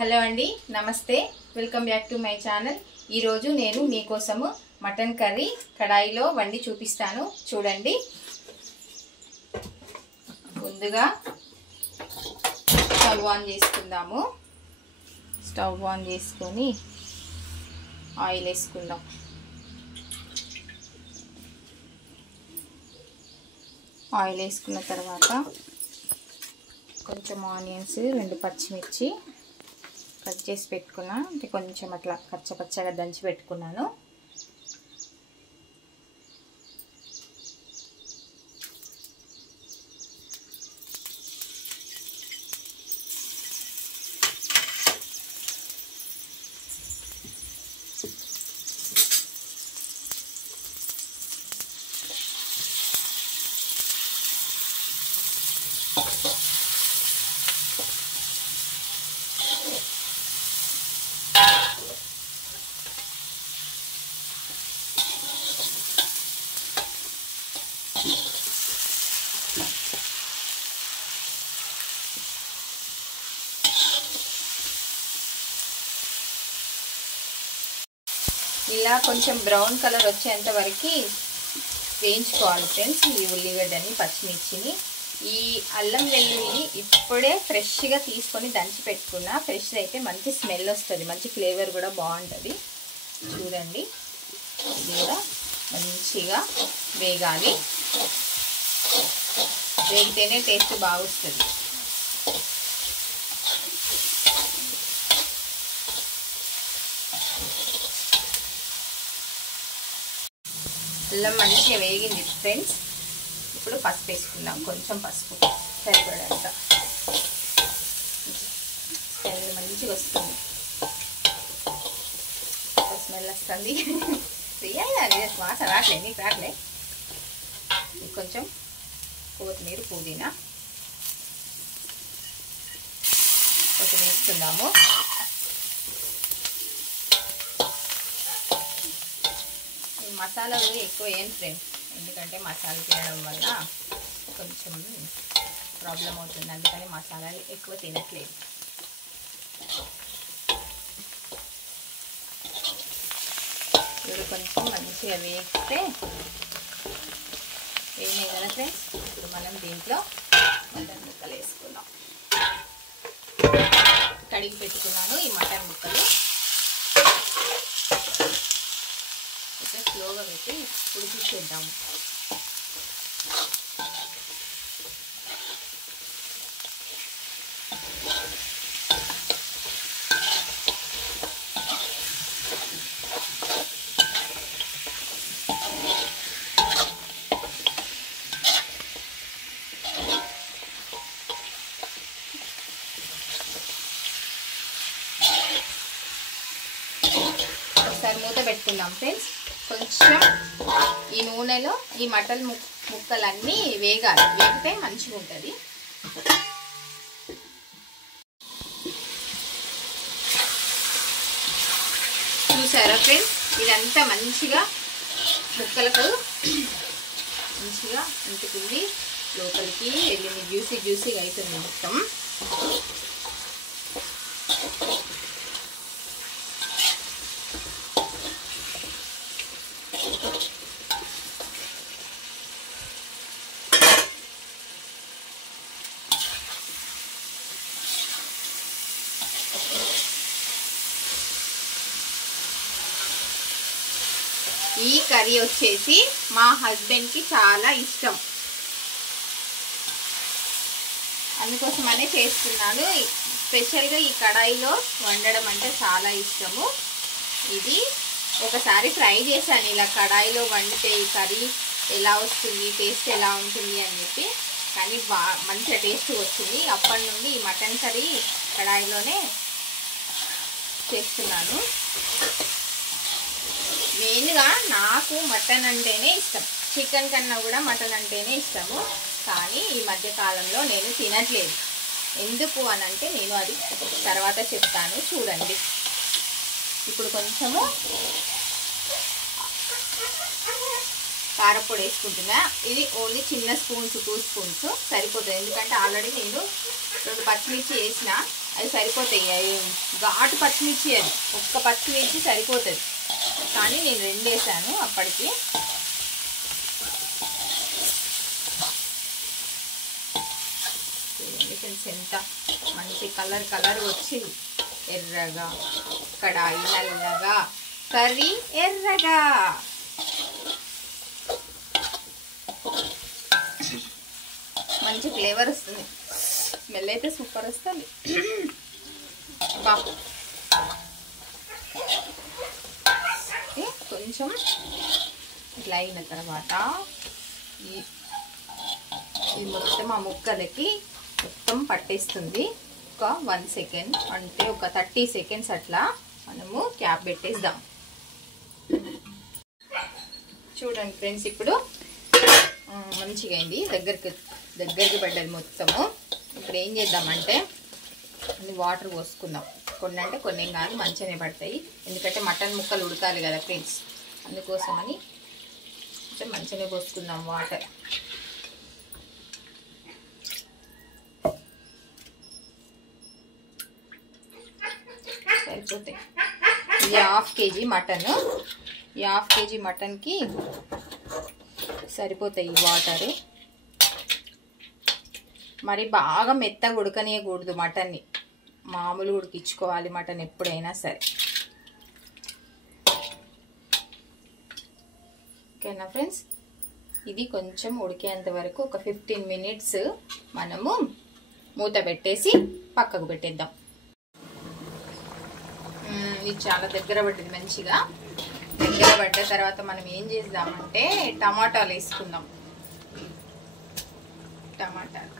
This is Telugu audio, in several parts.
హలో అండి, నమస్తే. Welcome back to my channel. ఈరోజు నేను మీకోసము మటన్ కర్రీ కడాయిలో వండి చూపిస్తాను. చూడండి. ముందుగా స్టవ్ ఆన్ చేసుకుందాము. స్టవ్ ఆన్ చేసుకొని ఆయిల్ వేసుకుందాం. ఆయిల్ వేసుకున్న తర్వాత కొంచెం ఆనియన్స్, 2 పచ్చిమిర్చి కట్ చేసి పెట్టుకున్నా, అంటే కొంచెం అట్లా పచ్చగా దంచి పెట్టుకున్నాను. ఇలా కొంచెం బ్రౌన్ కలర్ వచ్చేంత వరకు వేయించుకోవాలి ఫ్రెండ్స్. ఈ ఉల్లిగడ్డని, పచ్చిమిర్చిని. ఈ అల్లం వెల్లుల్లి ఇప్పుడే ఫ్రెష్గా తీసుకొని దంచి పెట్టుకున్నా. ఫ్రెష్ అయితే మంచి స్మెల్ వస్తుంది, మంచి ఫ్లేవర్ కూడా బాగుంటుంది. చూడండి, ఇది కూడా మంచిగా వేగాలి. వేగితేనే టేస్ట్ బాగా వస్తుంది. అల్లం మంచిగా వేగింది ఫ్రెండ్స్. ఇప్పుడు పసుపు వేసుకుందాం. కొంచెం పసుపు సరిపడంత. స్మెల్ మంచిగా వస్తుంది. స్మెల్ వస్తుంది. రియల్గా వాసన రాట్లే, నీకు రాట్లే. కొంచెం కొత్తిమీర, పుదీనా కొంచెం వేసుకుందాము. మసాలాలు ఎక్కువ వేయను ఫ్రెండ్స్, ఎందుకంటే మసాలా తినడం వల్ల కొంచెం ప్రాబ్లం అవుతుంది. అందుకని మసాలాలు ఎక్కువ తినట్లేదు. ఇప్పుడు కొంచెం మంచిగా వేస్తే వేయలేదు కదా ఫ్రెండ్స్. ఇప్పుడు మనం దీంట్లో మటన్ ముక్కలు వేసుకుందాం. కడిగి పెట్టుకున్నాను ఈ మటన్ ముక్కలు. స్లోగా పెట్టి ఉడికించేద్దాము. ఒకసారి మూత పెట్టుకుందాం ఫ్రెండ్స్. కొంచెం ఈ నూనెలో ఈ మటన్ ముక్కలన్నీ వేగాలి. వేగితే మంచిగా ఉంటుంది. చూసారా ఫ్రెండ్స్, ఇదంతా మంచిగా ముక్కలకు మంచిగా అంటుకుంది. లోపలికి వెళ్ళింది. జ్యూసీగా అవుతుంది మొత్తం. ఈ కర్రీ వచ్చేసి మా హస్బెండ్కి చాలా ఇష్టం, అందుకోసమనే చేస్తున్నాను. స్పెషల్గా ఈ కడాయిలో వండడం అంటే చాలా ఇష్టము. ఇది ఒకసారి ట్రై చేశాను, ఇలా కడాయిలో వండితే ఈ కర్రీ ఎలా వస్తుంది, టేస్ట్ ఎలా ఉంటుంది అని చెప్పి. కానీ మంచిగా టేస్ట్ వచ్చింది. అప్పటి నుండి ఈ మటన్ కర్రీ కడాయిలోనే చేస్తున్నాను. మెయిన్గా నాకు మటన్ అంటేనే ఇష్టం. చికెన్ కన్నా కూడా మటన్ అంటేనే ఇష్టము. కానీ ఈ మధ్యకాలంలో నేను తినట్లేదు. ఎందుకు అనంటే నేను అది తర్వాత చెప్తాను. చూడండి, ఇప్పుడు కొంచెము కారపొడి వేసుకుంటున్నా. ఇది ఓన్లీ చిన్న స్పూన్స్, 2 స్పూన్స్ సరిపోతుంది. ఎందుకంటే ఆల్రెడీ నేను 2 పచ్చిమిర్చి వేసిన, అవి సరిపోతాయి. ఘాటు పచ్చిమిర్చి అది ఒక్క పచ్చిమిర్చి సరిపోతుంది, కానీ నేను 2 వేసాను అప్పటికి. ఎంత మంచి కలర్ వచ్చింది, ఎర్రగా కడాయి నల్లగా కర్రీ ఎర్రగా. మంచి ఫ్లేవర్ వస్తుంది, స్మెల్ అయితే సూపర్ వస్తుంది. కొంచెం ఇట్లా అయిన తర్వాత ఈ మొత్తం ఆ ముక్కలకి మొత్తం పట్టేస్తుంది. ఒక 1 సెకండ్ అంటే ఒక 30 సెకండ్స్ అట్లా మనము క్యాప్ పెట్టేద్దాం. చూడండి ఫ్రెండ్స్, ఇప్పుడు మంచిగా అయింది, దగ్గరికి పడ్డది మొత్తము. ఇప్పుడు ఏం చేద్దామంటే వాటర్ పోసుకుందాం. కొన్ని అంటే కొన్ని ఏం కాదు, మంచిగానే పడతాయి. ఎందుకంటే మటన్ ముక్కలు ఉడకాలి కదా ఫ్రెండ్స్, అందుకోసమని కొంచెం మంచిగానే పోసుకుందాం వాటర్. సరిపోతాయి. ఈ 1/2 కేజీ మటన్, ఈ 1/2 కేజీ మటన్కి సరిపోతాయి ఈ వాటర్. మరి బాగా మెత్తగా ఉడకనియకూడదు మటన్ని, మామూలు ఉడికించుకోవాలి మటన్ ఎప్పుడైనా సరే. ఓకేనా ఫ్రెండ్స్, ఇది కొంచెం ఉడికేంత వరకు ఒక 15 మినిట్స్ మనము మూత పెట్టేసి పక్కకు పెట్టేద్దాం. ఇది చాలా దగ్గర పట్టింది, మంచిగా దగ్గర పడ్డ తర్వాత మనం ఏం చేద్దామంటే టమాటాలు వేసుకుందాం. టమాటాలు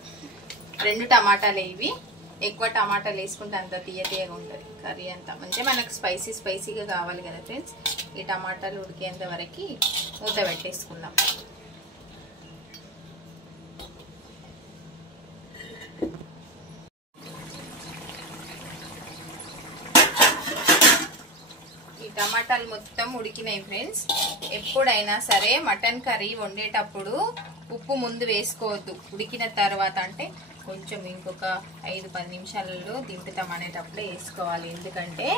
2 టమాటాలు ఇవి. ఎక్కువ టమాటాలు వేసుకుంటే అంత తీయగా ఉంటుంది కర్రీ అంతా. మంచిగా మనకు స్పైసీగా కావాలి కదా ఫ్రెండ్స్. ఈ టమాటాలు ఉడికేంత వరకు మూత పెట్టేసుకుందాం. ఈ టమాటాలు మొత్తం ఉడికినాయి ఫ్రెండ్స్. ఎప్పుడైనా సరే మటన్ కర్రీ వండేటప్పుడు ఉప్పు ముందు వేసుకోవద్దు, ఉడికిన తర్వాత అంటే కొంచెం ఇంకొక 5-10 నిమిషాలలో దింపుతాం అనేటప్పుడే వేసుకోవాలి. ఎందుకంటే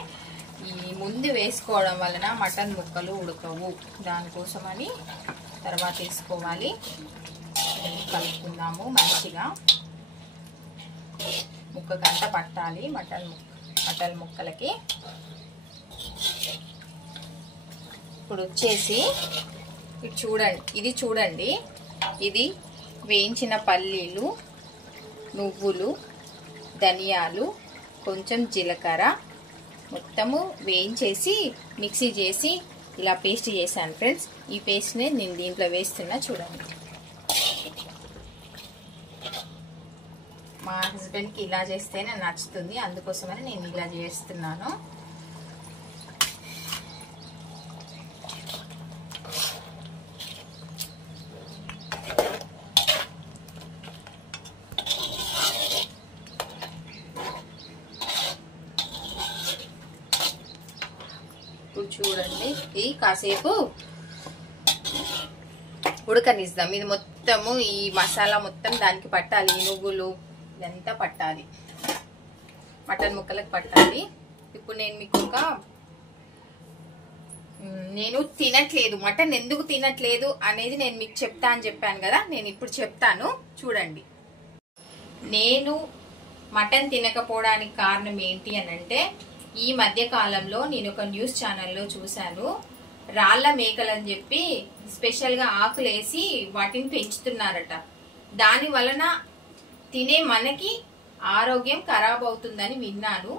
ఈ ముందు వేసుకోవడం వలన మటన్ ముక్కలు ఉడకవు, దానికోసమని తర్వాత వేసుకోవాలి. కలుపుకుందాము మంచిగా, ముక్కకంతా పట్టాలి మటన్ ముక్కలకి. ఇప్పుడు వచ్చేసి ఇది చూడండి, ఇది వేయించిన పల్లీలు, నువ్వులు, ధనియాలు, కొంచెం జీలకర్ర మొత్తము వేయించేసి మిక్సీ చేసి ఇలా పేస్ట్ చేశాను ఫ్రెండ్స్. ఈ పేస్ట్ని నేను దీంట్లో వేస్తున్నా చూడండి. మా హస్బెండ్కి ఇలా చేస్తేనే నచ్చుతుంది, అందుకోసమని నేను ఇలా చేస్తున్నాను. చూడండి, ఇది కాసేపు ఉడకనిద్దాం. ఇది మొత్తము ఈ మసాలా మొత్తం దానికి పట్టాలి, ఈ నువ్వులు ఇదంతా పట్టాలి, మటన్ ముక్కలకు పట్టాలి. ఇప్పుడు నేను మీకు నేను తినట్లేదు, మటన్ ఎందుకు తినట్లేదు అనేది నేను మీకు చెప్తా అని చెప్పాను కదా, నేను ఇప్పుడు చెప్తాను చూడండి. నేను మటన్ తినకపోవడానికి కారణం ఏంటి అని అంటే, ఈ మధ్య కాలంలో నేను ఒక న్యూస్ ఛానల్లో చూశాను, రాళ్ల మేకలు అని చెప్పి స్పెషల్గా ఆకులేసి వాటిని పెంచుతున్నారట. దాని వలన తినే మనకి ఆరోగ్యం ఖరాబ్ అవుతుందని విన్నాను.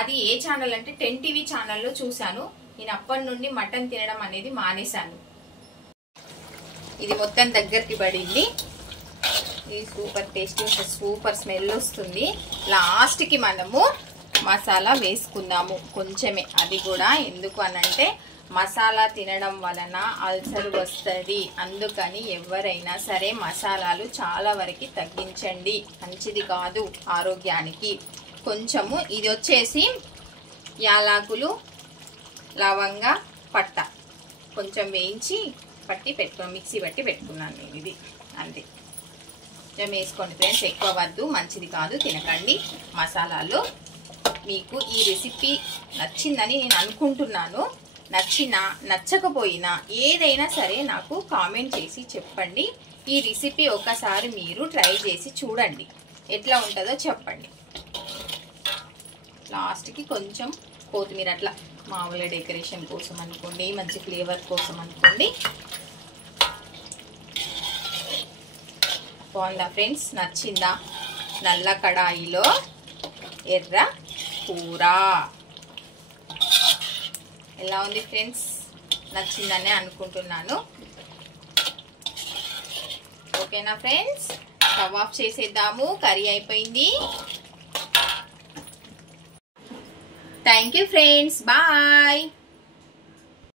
అది ఏ ఛానల్ అంటే 10 టీవీ ఛానల్లో చూశాను. నేను అప్పటి నుండి మటన్ తినడం అనేది మానేశాను. ఇది మొత్తం దగ్గరికి పడింది, ఇది సూపర్ టేస్టీ, సూపర్ స్మెల్ వస్తుంది. లాస్ట్కి మనము మసాలా వేసుకుందాము కొంచెమే. అది కూడా ఎందుకు అనంటే మసాలా తినడం వలన అల్సర్ వస్తుంది, అందుకని ఎవరైనా సరే మసాలాలు చాలా వరకు తగ్గించండి, మంచిది కాదు ఆరోగ్యానికి. కొంచెము ఇది వచ్చేసి యాలకులు, లవంగ, పట్ట కొంచెం వేయించి మిక్సీ పట్టి పెట్టుకున్నాను నేను. ఇది అంతే, కొంచెం వేసుకోండి ఫ్రెండ్స్, ఎక్కువ వద్దు, మంచిది కాదు, తినకండి మసాలాలు. మీకు ఈ రెసిపీ నచ్చిందని నేను అనుకుంటున్నాను. నచ్చినా నచ్చకపోయినా ఏదైనా సరే నాకు కామెంట్ చేసి చెప్పండి. ఈ రెసిపీ ఒకసారి మీరు ట్రై చేసి చూడండి, ఎట్లా ఉంటుందో చెప్పండి. లాస్ట్కి కొంచెం కొత్తిమీర అట్లా మామూలుగా డెకరేషన్ కోసం అనుకోండి, మంచి ఫ్లేవర్ కోసం అనుకోండి. బాగుందా ఫ్రెండ్స్? నచ్చిందా? నల్ల కడాయిలో ఎర్ర కూర ఎలా ఉంది ఫ్రెండ్స్? నచ్చిందని అనుకుంటున్నాను. ఓకేనా ఫ్రెండ్స్? స్టవ్ ఆఫ్ చేసేద్దాము. కర్రీ అయిపోయింది. Thank you friends. బాయ్.